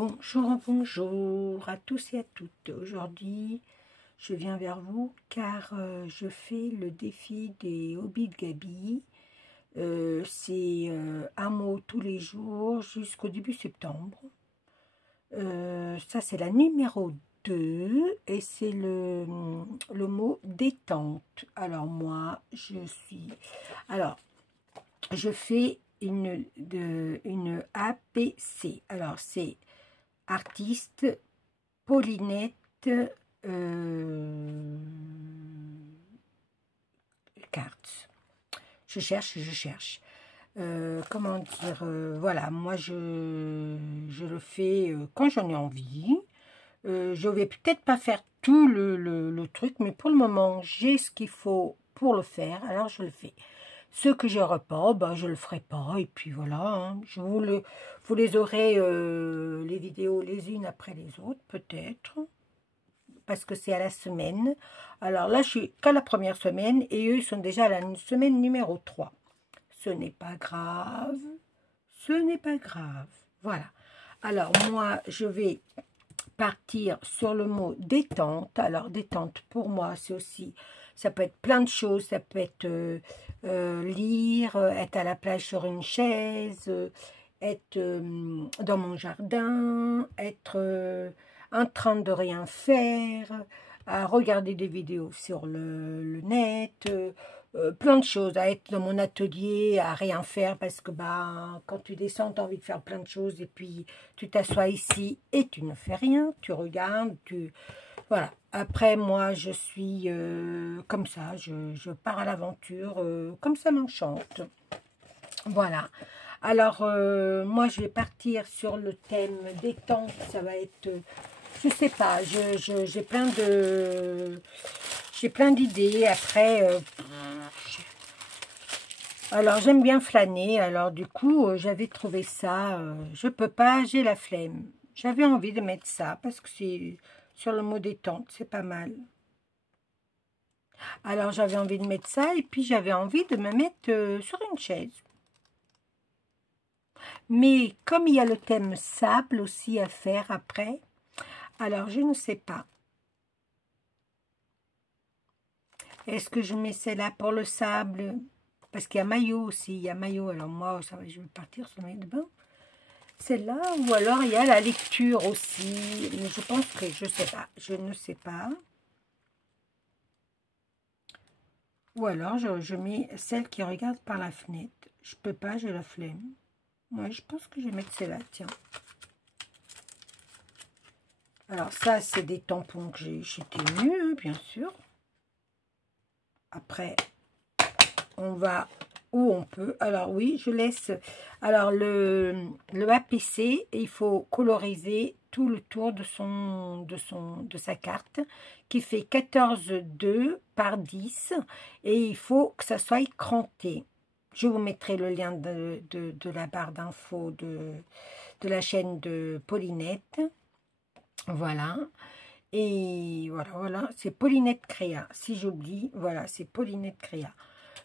Bonjour, bonjour à tous et à toutes. Aujourd'hui, je viens vers vous car je fais le défi des hobbies de Gabi. C'est un mot tous les jours jusqu'au début septembre. Ça, c'est la numéro 2 et c'est le mot détente. Alors moi, je fais une APC. Alors, c'est artiste, Paulinette, cartes. Je cherche. Comment dire, voilà, moi je le fais quand j'en ai envie. Je vais peut-être pas faire tout le truc, mais pour le moment, j'ai ce qu'il faut pour le faire, alors je le fais. Ce que j'aurai pas, ben, je le ferai pas, et puis voilà, hein. Vous les aurez, les vidéos, les unes après les autres, peut-être, parce que c'est à la semaine. Alors là, je suis qu'à la première semaine, et eux, ils sont déjà à la semaine numéro 3. Ce n'est pas grave, voilà. Alors moi, je vais partir sur le mot détente. Alors détente, pour moi, c'est aussi, ça peut être plein de choses, ça peut être lire, être à la plage sur une chaise, être dans mon jardin, être en train de rien faire, à regarder des vidéos sur le net, plein de choses, à être dans mon atelier, à rien faire, parce que bah, quand tu descends, tu as envie de faire plein de choses, et puis tu t'assois ici et tu ne fais rien, tu regardes, voilà. Après, moi, je suis comme ça, je pars à l'aventure, comme ça m'enchante. Voilà. Alors, moi, je vais partir sur le thème détente, ça va être, je sais pas, j'ai plein d'idées. Après, alors j'aime bien flâner, alors du coup, j'avais trouvé ça, je peux pas, j'ai la flemme. J'avais envie de mettre ça, parce que c'est sur le mot détente, c'est pas mal. Alors j'avais envie de mettre ça, et puis j'avais envie de me mettre sur une chaise. Mais comme il y a le thème sable aussi à faire après, alors je ne sais pas. Est-ce que je mets celle-là pour le sable? Parce qu'il y a maillot aussi, il y a maillot. Alors moi, ça va, je vais partir sur le maillot de bain. Celle-là, ou alors il y a la lecture aussi. Mais je pense que, je sais pas, je ne sais pas. Ou alors je mets celle qui regarde par la fenêtre. Je peux pas, j'ai la flemme. Moi, je pense que je vais mettre celle-là, tiens. Alors ça, c'est des tampons que j'ai chez Temu, bien sûr. Après, on va où on peut. Alors oui, je laisse. Alors le APC, il faut coloriser tout le tour de sa carte, qui fait 14,2 par 10, et il faut que ça soit cranté. Je vous mettrai le lien de la barre d'infos de la chaîne de Paulinette. Voilà. Et voilà, c'est Paulinette Créa. Si j'oublie, voilà, c'est Paulinette Créa.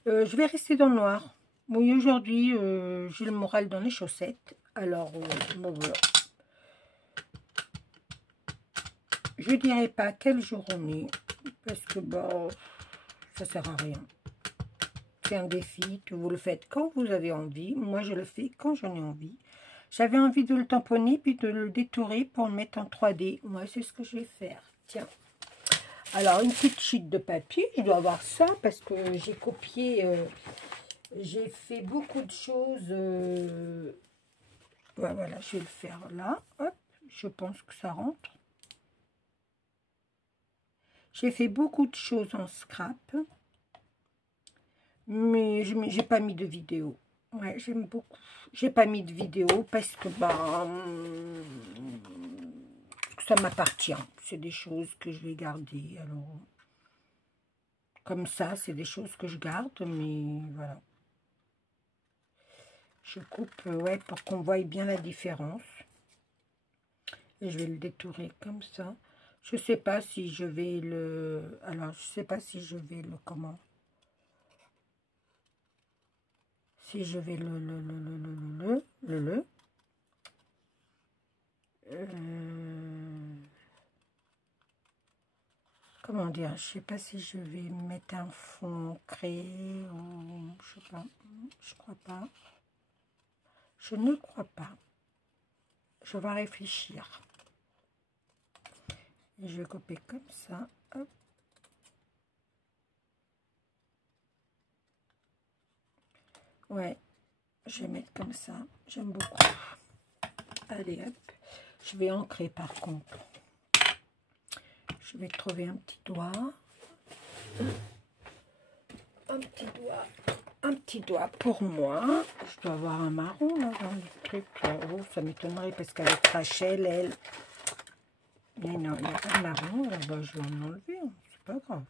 Je vais rester dans le noir. Oui, aujourd'hui, j'ai le moral dans les chaussettes. Alors, bon, voilà. Je dirais pas quel jour on est, parce que, bon, ça sert à rien. C'est un défi, que vous le faites quand vous avez envie. Moi, je le fais quand j'en ai envie. J'avais envie de le tamponner, puis de le détourer pour le mettre en 3D. Moi, c'est ce que je vais faire. Tiens. Alors, une petite sheet de papier. Je dois avoir ça, parce que j'ai copié... j'ai fait beaucoup de choses. Voilà, je vais le faire là. Hop, je pense que ça rentre. J'ai fait beaucoup de choses en scrap. Mais j'ai pas mis de vidéo. Ouais, j'aime beaucoup. J'ai pas mis de vidéo parce que bah, ça m'appartient. C'est des choses que je vais garder. Alors, comme ça, c'est des choses que je garde, mais voilà. Je coupe, ouais, pour qu'on voie bien la différence. Et je vais le détourer comme ça. Je sais pas si je vais le... Alors, je sais pas si je vais le... Comment? Si je vais comment dire, je sais pas si je vais mettre un fond créé ou je sais pas, je crois pas. Je ne crois pas. Je vais réfléchir. Et je vais couper comme ça. Hop. Ouais, je vais mettre comme ça. J'aime beaucoup. Allez, hop. Je vais ancrer par contre. Je vais trouver un petit doigt. Un petit doigt pour moi. Je dois avoir un marron là dans le truc. Oh, ça m'étonnerait parce qu'avec Rachel, elle... Mais non, il n'y a pas de marron. Là, bah, je vais en enlever. C'est pas grave.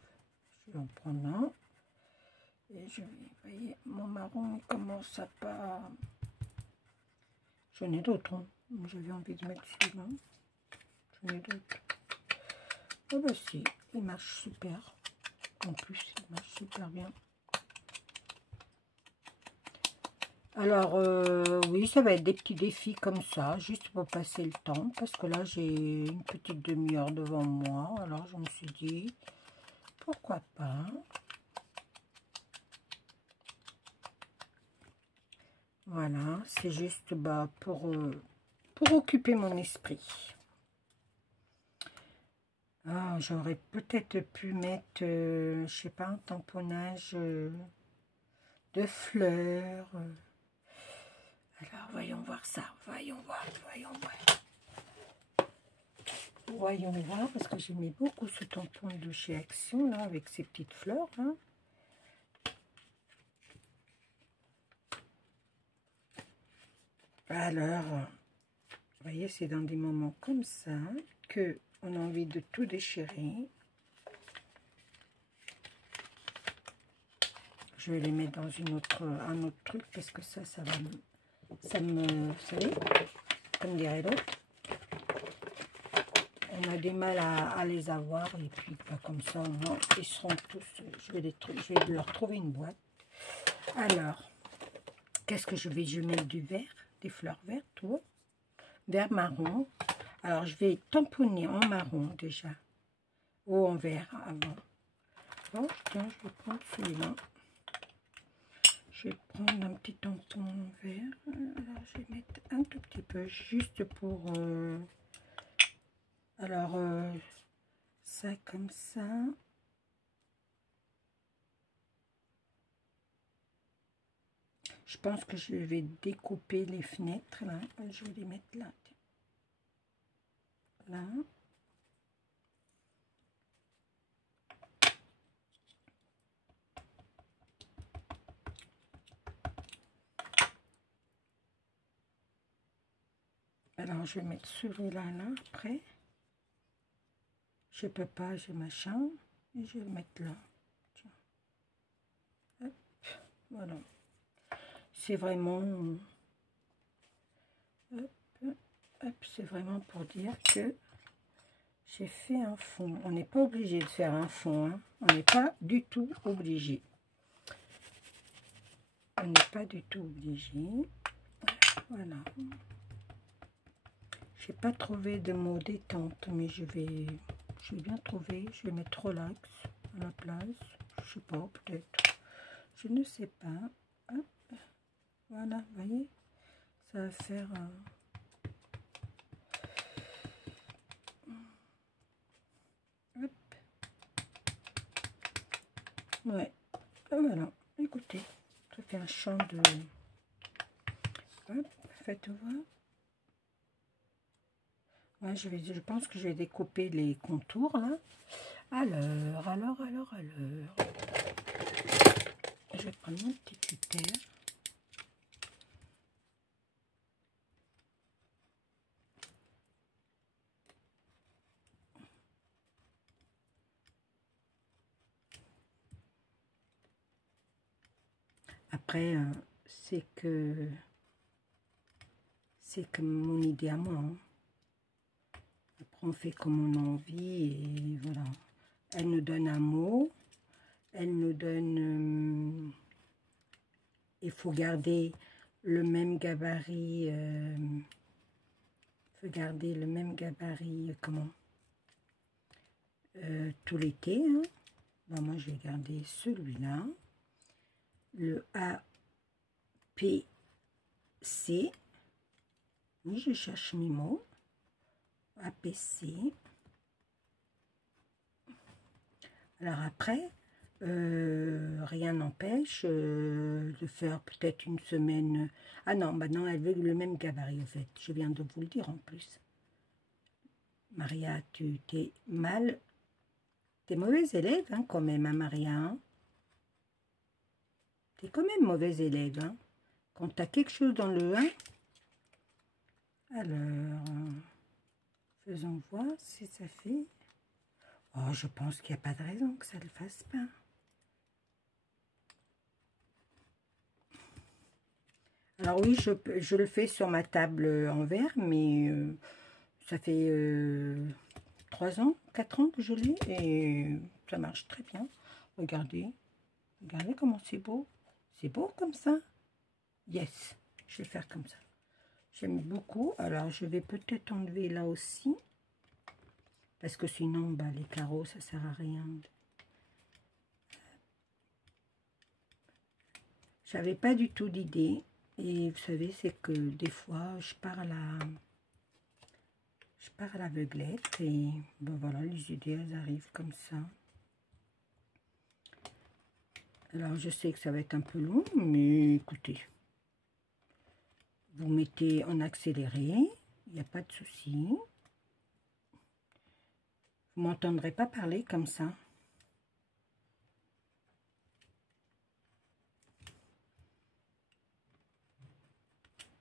Je vais en prendre un. Et je vais, vous voyez, mon marron il commence à pas... J'en ai d'autres. Hein. J'avais envie de mettre celui-là. J'en ai d'autres. Ah bah si, il marche super. En plus, il marche super bien. Alors, oui, ça va être des petits défis comme ça, juste pour passer le temps. Parce que là, j'ai une petite demi-heure devant moi. Alors, je me suis dit, pourquoi pas. Voilà, c'est juste bah, pour occuper mon esprit. Ah, j'aurais peut-être pu mettre, je sais pas, un tamponnage de fleurs. Alors, voyons voir ça. Voyons voir. Voyons voir, parce que j'aimais beaucoup ce tampon de chez Action, là, avec ces petites fleurs, là. Alors, vous voyez, c'est dans des moments comme ça que on a envie de tout déchirer. Je vais les mettre dans un autre truc, parce que ça va me... vous savez, comme dirait l'autre, on a des mal à les avoir, et puis pas comme ça, non, ils seront tous, je vais leur trouver une boîte. Alors, qu'est-ce que je vais mettre du vert, des fleurs vertes, ou vert marron. Alors, je vais tamponner en marron déjà, ou en vert avant. Bon, tiens, je vais prendre celui-là. Je vais prendre un petit tampon en vert. Alors, je vais mettre un tout petit peu, juste pour... alors, ça comme ça. Je pense que je vais découper les fenêtres, là. Je vais les mettre là. Là. Alors, je vais mettre celui-là, là, après. Je peux pas, j'ai ma chambre. Et je vais le mettre là. Tiens. Hop, voilà. C'est vraiment... Hop, hop, c'est vraiment pour dire que j'ai fait un fond. On n'est pas obligé de faire un fond. Hein. On n'est pas du tout obligé. On n'est pas du tout obligé. Voilà. J'ai pas trouvé de mot détente, mais je vais bien trouver. Je vais mettre relax à la place. Je sais pas, peut-être. Je ne sais pas. Hop. Voilà, vous voyez, ça va faire... Hop. Ouais. Voilà. Écoutez, ça fait un champ de... Hop, faites voir. Ouais, je pense que je vais découper les contours, là. Alors. Je vais prendre mon petit cutter. Après, c'est que mon idée à moi. Hein. Après, on fait comme on a envie et voilà. Elle nous donne un mot. Elle nous donne... il faut garder le même gabarit. veux garder le même gabarit, comment tout l'été. Hein. Bon, moi, je vais garder celui-là. Le APC. Oui, je cherche mes mots. APC. Alors après, rien n'empêche de faire peut-être une semaine. Ah non, bah non, elle veut le même gabarit en fait. Je viens de vous le dire en plus. Maria, tu t'es mal. T'es mauvaise élève hein, quand même, hein, Maria. Hein. T'es quand même mauvaise élève. Hein. Quand t'as quelque chose dans le 1. Alors, faisons voir si ça fait. Oh, je pense qu'il n'y a pas de raison que ça ne le fasse pas. Alors oui, je le fais sur ma table en verre, mais ça fait 3 ans, 4 ans que je l'ai et ça marche très bien. Regardez, regardez comment c'est beau. C'est beau comme ça. Yes, je vais faire comme ça. J'aime beaucoup. Alors, je vais peut-être enlever là aussi. Parce que sinon, bah, les carreaux, ça sert à rien. J'avais pas du tout d'idée. Et vous savez, c'est que des fois, je pars à l'aveuglette. Et ben voilà, les idées, elles arrivent comme ça. Alors, je sais que ça va être un peu long, mais écoutez. Vous mettez en accéléré, il n'y a pas de souci. Vous ne m'entendrez pas parler comme ça.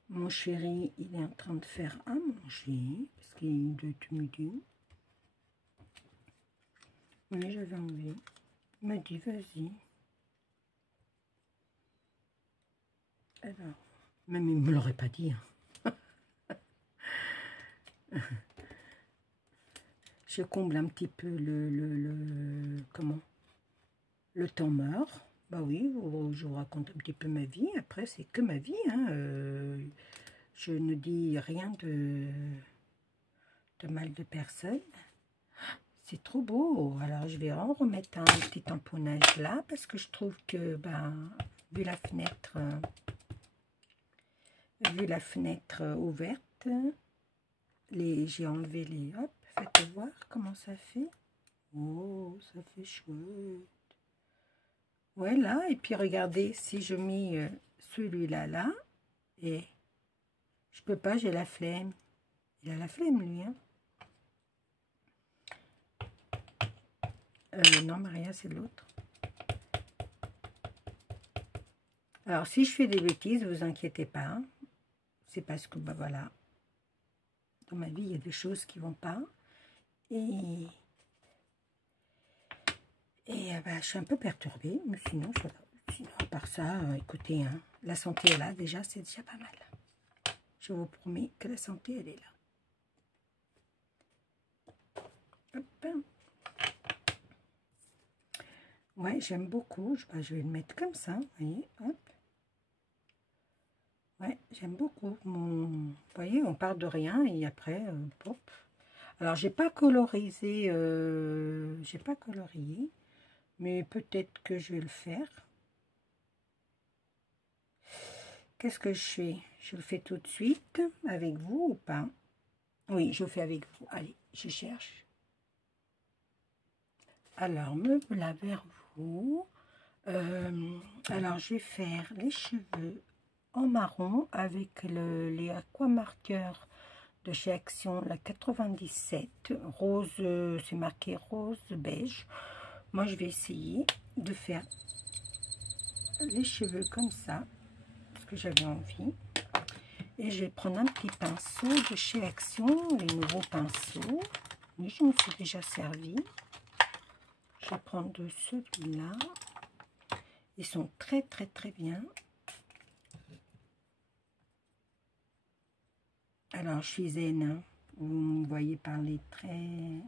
Mon chéri, il est en train de faire à manger, parce qu'il doit être midi. Oui, j'avais envie. Il m'a dit, vas-y. Alors, même il ne me l'aurait pas dit. Hein. Je comble un petit peu comment le temps mort. Bah oui, je vous raconte un petit peu ma vie. Après, c'est que ma vie. Hein. Je ne dis rien de mal de personne. C'est trop beau. Alors, je vais en remettre un petit tamponnage là parce que je trouve que, ben, vu la fenêtre ouverte, j'ai enlevé les... Hop, faites voir comment ça fait. Oh, ça fait chouette. Voilà, et puis regardez, si je mets celui-là, là, et je peux pas, j'ai la flemme. Il a la flemme, lui, hein. Non, Maria, c'est l'autre. Alors, si je fais des bêtises, vous inquiétez pas. Hein. C'est parce que, bah voilà, dans ma vie, il y a des choses qui vont pas. Et bah, je suis un peu perturbée, mais sinon, ça va. Sinon, à part ça, écoutez, hein, la santé est là, déjà, c'est déjà pas mal. Je vous promets que la santé, elle est là. Hop. Ouais, j'aime beaucoup. Je vais le mettre comme ça, vous voyez, hop. Ouais, j'aime beaucoup. Vous voyez, on part de rien et après, pop. Alors, j'ai pas colorisé, mais peut-être que je vais le faire. Qu'est-ce que je fais? Je le fais tout de suite avec vous ou pas? Oui, je le fais avec vous. Allez, je cherche. Alors, me voilà vers vous. Alors, je vais faire les cheveux en marron avec les aquamarqueurs de chez Action, la 97. Rose, c'est marqué rose beige. Moi, je vais essayer de faire les cheveux comme ça, parce que j'avais envie. Et je vais prendre un petit pinceau de chez Action, les nouveaux pinceaux. Oui, je me suis déjà servi. Je vais prendre de celui-là. Ils sont très très très bien. Alors, je suis zen. Hein. Vous me voyez par les traits.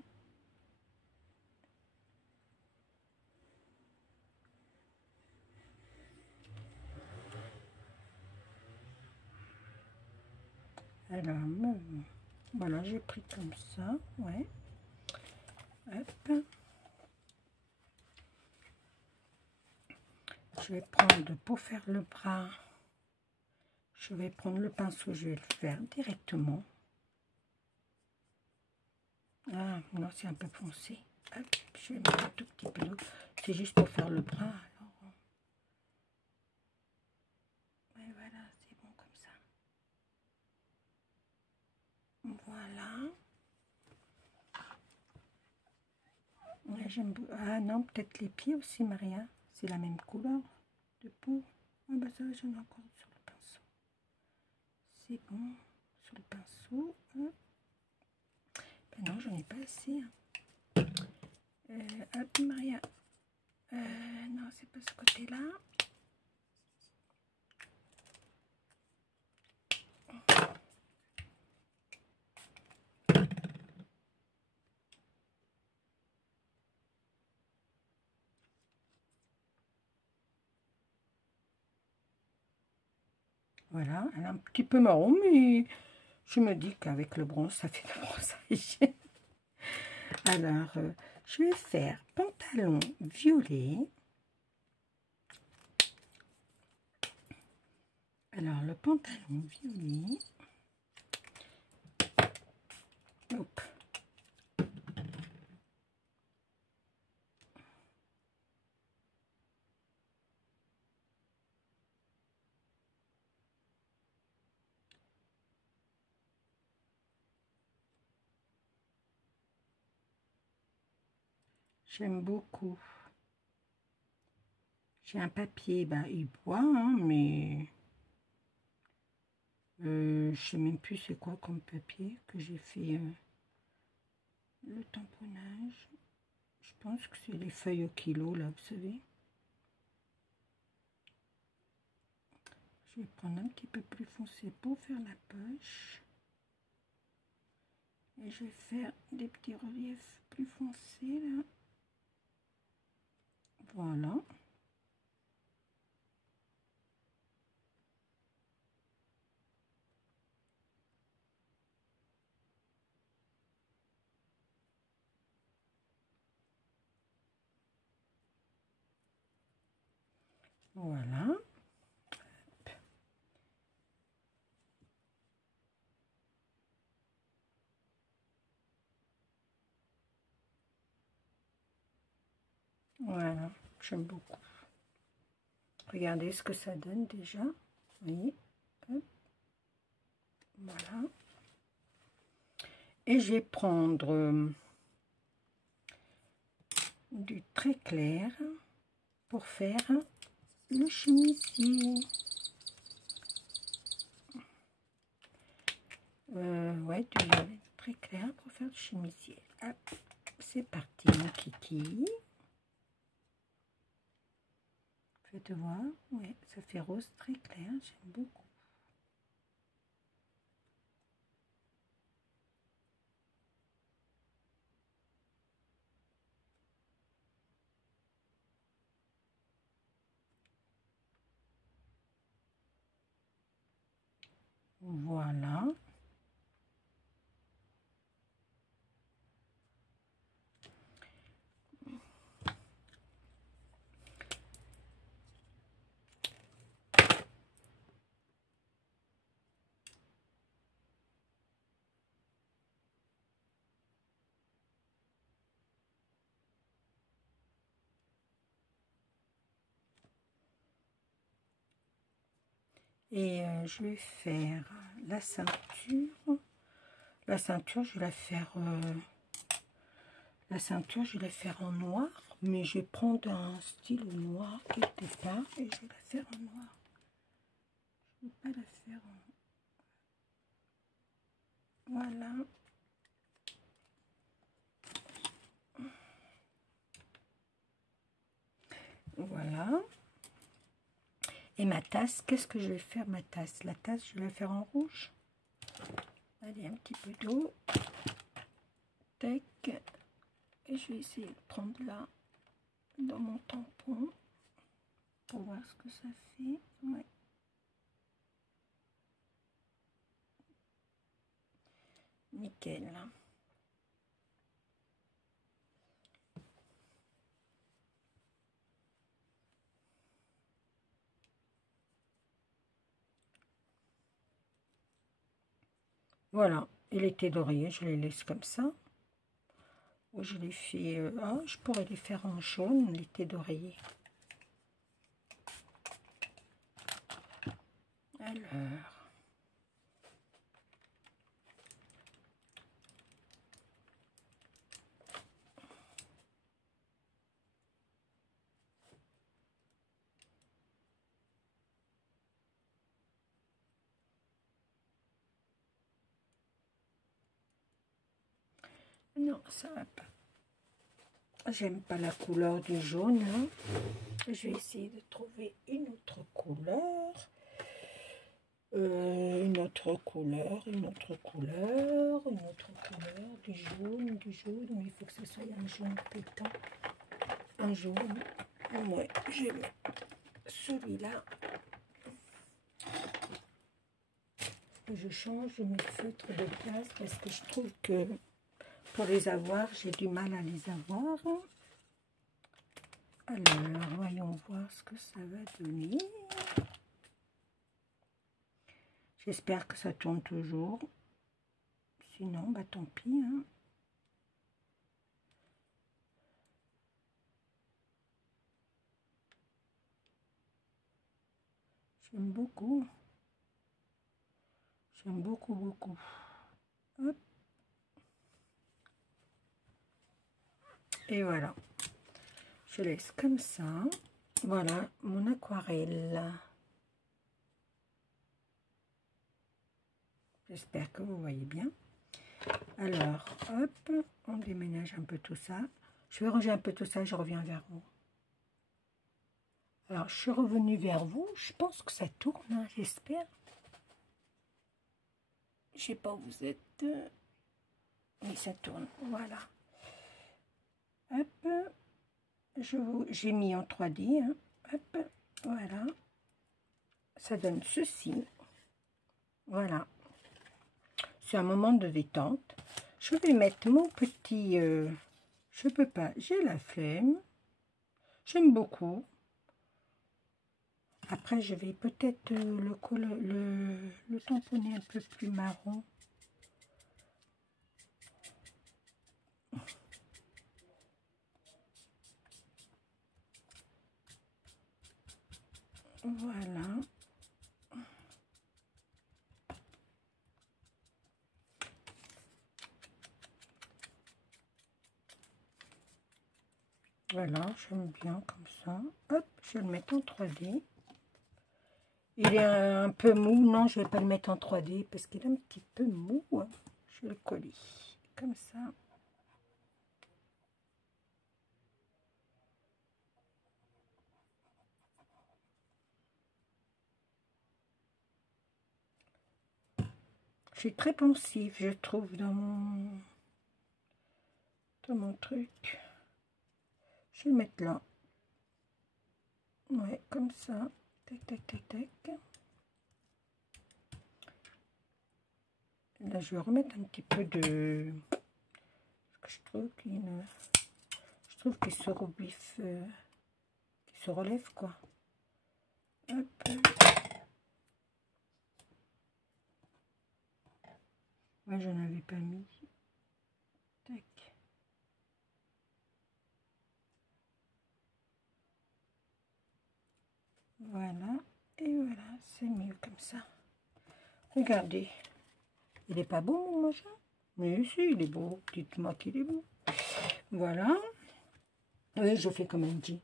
Alors, Voilà, j'ai pris comme ça, ouais. Hop. Je vais prendre, pour faire le bras, je vais prendre le pinceau, je vais le faire directement. Ah, non, c'est un peu foncé. Hop, je vais mettre un tout petit peu d'eau. C'est juste pour faire le bras. Alors, ouais, voilà, c'est bon comme ça. Voilà. Ouais, j'aime beaucoup. Ah non, peut-être les pieds aussi, Maria. C'est la même couleur de peau. Ah bah ça, j'en ai encore sur le pinceau. C'est bon. Sur le pinceau. Ben non, j'en ai pas assez. Hein. Hop, Maria. Non, c'est pas ce côté-là. Voilà, elle est un petit peu marron, mais je me dis qu'avec le bronze, ça fait le bronzage. Alors, je vais faire pantalon violet. Alors, le pantalon violet. Hop. J'aime beaucoup. J'ai un papier, ben, il boit, hein, mais je sais même plus c'est quoi comme papier que j'ai fait le tamponnage. Je pense que c'est les feuilles au kilo, là, vous savez. Je vais prendre un petit peu plus foncé pour faire la poche. Et je vais faire des petits reliefs plus foncés, là. Voilà. Voilà. Voilà, j'aime beaucoup. Regardez ce que ça donne déjà. Vous voyez. Hop. Voilà. Et je vais prendre du très clair pour faire le chemisier. Ouais, du violet très clair pour faire le chemisier. Hop, c'est parti mon kiki. Faites voir, ouais, ça fait rose très clair, j'aime beaucoup. Voilà. Et je vais faire la ceinture. La ceinture, je vais la faire... la ceinture, je vais la faire en noir. Mais je vais prendre un stylo noir quelque part. Et je vais la faire en noir. Je ne vais pas la faire en... Voilà. Voilà. Et ma tasse, qu'est-ce que je vais faire ma tasse? La tasse, je vais la faire en rouge. Allez, un petit peu d'eau. Tac. Et je vais essayer de prendre là, dans mon tampon, pour voir ce que ça fait. Ouais. nickel. Voilà, et les thés d'oreiller, je les laisse comme ça. Je les fais... je pourrais les faire en jaune, les thés d'oreiller. Alors... Non, ça va pas. J'aime pas la couleur du jaune, là. Je vais essayer de trouver une autre couleur. Une autre couleur, du jaune, mais il faut que ce soit un jaune pétant. Un jaune. Ouais, je vais mettre celui-là. Je change mes feutres de place parce que je trouve que pour les avoir, j'ai du mal à les avoir. Alors, voyons voir ce que ça va donner. J'espère que ça tourne toujours. Sinon, bah tant pis. Hein. J'aime beaucoup. J'aime beaucoup, beaucoup. Hop. Et voilà. Je laisse comme ça. Voilà mon aquarelle. J'espère que vous voyez bien. Alors, hop, on déménage un peu tout ça. Je vais ranger un peu tout ça et je reviens vers vous. Alors, je suis revenue vers vous. Je pense que ça tourne, hein, j'espère. Je sais pas où vous êtes. Oui, ça tourne. Voilà. Hop. J'ai mis en 3D. Hein. Hop. Voilà. Ça donne ceci. Voilà. C'est un moment de détente. Je vais mettre mon petit... je peux pas. J'ai la flemme. J'aime beaucoup. Après, je vais peut-être le tamponner un peu plus marron. Voilà. Voilà, j'aime bien comme ça. Hop, je vais le mettre en 3D. Il est un peu mou. Non, je ne vais pas le mettre en 3D parce qu'il est un petit peu mou. Hein. Je le colle comme ça. Je suis très pensive, je trouve, dans mon truc. Je vais le mettre là. Ouais, comme ça. Tac, tac, tac, tac. Là, je vais remettre un petit peu de... Parce que je trouve qu'il se rebiffe, qu'il se relève, quoi. Hop. Ouais, j'en avais pas mis. Tac. Voilà. Et voilà, c'est mieux comme ça. Regardez. Il est pas beau, mon machin? Mais si, il est beau. Dites-moi qu'il est beau. Voilà. Oui, je fais comme elle dit.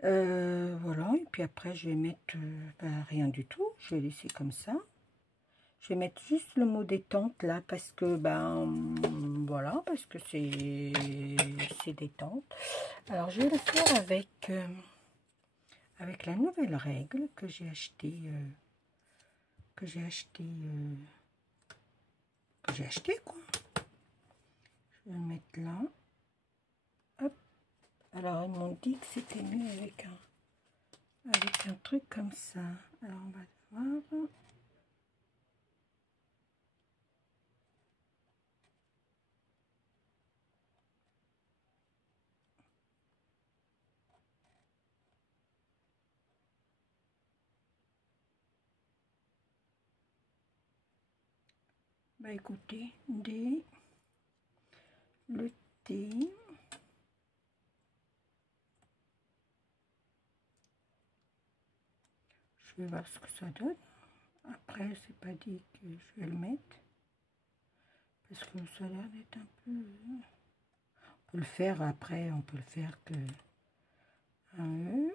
Voilà. Et puis après, je vais mettre rien du tout. Je vais laisser comme ça. Je vais mettre juste le mot détente là parce que voilà, parce que c'est détente. Alors je vais le faire avec la nouvelle règle que j'ai acheté quoi. Je vais le mettre là. Hop. Alors ils m'ont dit que c'était mieux avec un truc comme ça. Alors on va voir. Bah écoutez, D, le T, je vais voir ce que ça donne. Après, c'est pas dit que je vais le mettre, parce que ça a l'air d'être un peu... On peut le faire après, on peut le faire que un E.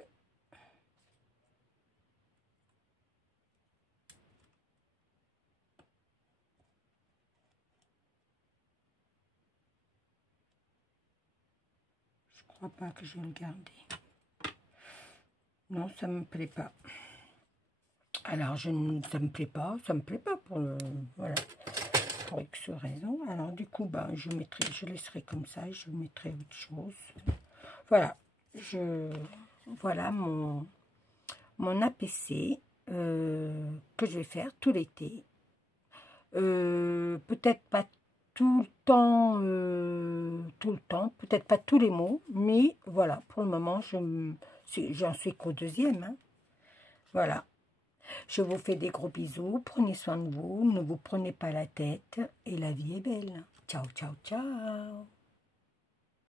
Je crois pas que je vais le garder. Non, ça me plaît pas. Alors, ça me plaît pas pour le... Voilà, pour X raison. Alors, du coup, ben, je laisserai comme ça et je mettrai autre chose. Voilà, voilà mon APC que je vais faire tout l'été. Peut-être pas tout le temps, peut-être pas tous les mots, mais voilà, pour le moment, j'en suis qu'au deuxième. Hein. Voilà. Je vous fais des gros bisous, prenez soin de vous, ne vous prenez pas la tête et la vie est belle. Ciao, ciao, ciao.